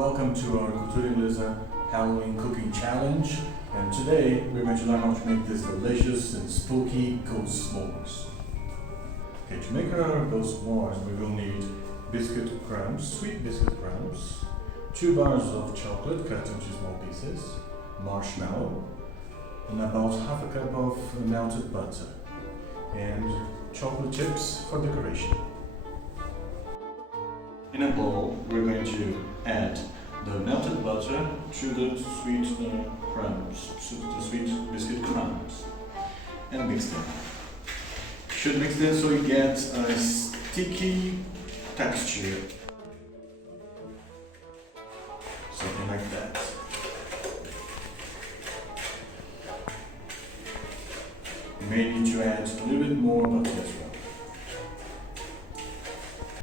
welcome to our Cultura Inglesa Halloween cooking challenge, and today we're going to learn how to make this delicious and spooky ghost s'mores. Okay, to make our ghost s'mores we will need biscuit crumbs, sweet biscuit crumbs, 2 bars of chocolate cut into small pieces, marshmallow, and about half a cup of melted butter, and chocolate chips for decoration. In a bowl, we're going to add the melted butter to the sweet crumbs, the sweet biscuit crumbs, and mix them. Should mix them so you get a sticky texture, something like that. You may need to add a little bit more butter as well.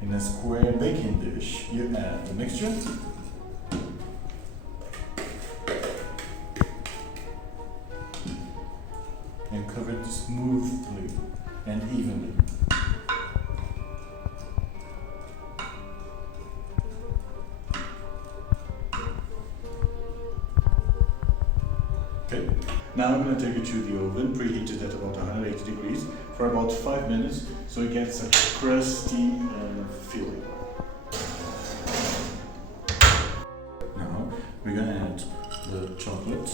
In a square baking dish, you add the mixture and cover it smoothly and evenly. Okay, now I'm going to take it to the oven, preheated at about 180 degrees for about 5 minutes so it gets a crusty feeling. Now we're going to add the chocolate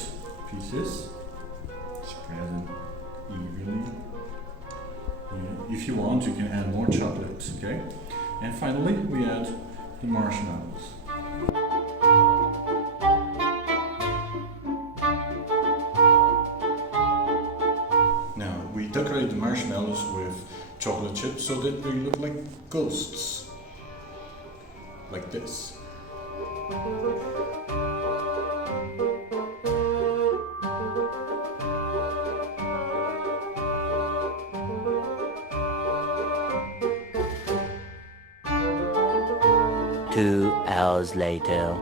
pieces, spread them evenly. Yeah. If you want, you can add more chocolate, okay? And finally we add the marshmallows. We decorate the marshmallows with chocolate chips so that they look like ghosts, like this. Two hours later.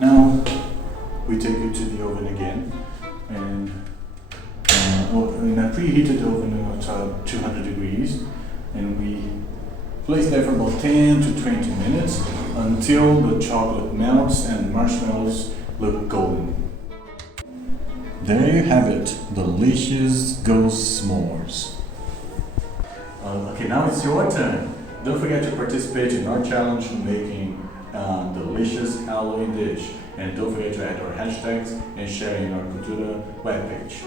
Now we take it to the oven again, and in a preheated oven at 200 degrees, and we place there for about 10 to 20 minutes until the chocolate melts and the marshmallows look golden. There you have it, delicious ghost s'mores. Okay, now it's your turn. Don't forget to participate in our challenge in making delicious Halloween dish, and don't forget to add our hashtags and share in our Cultura webpage.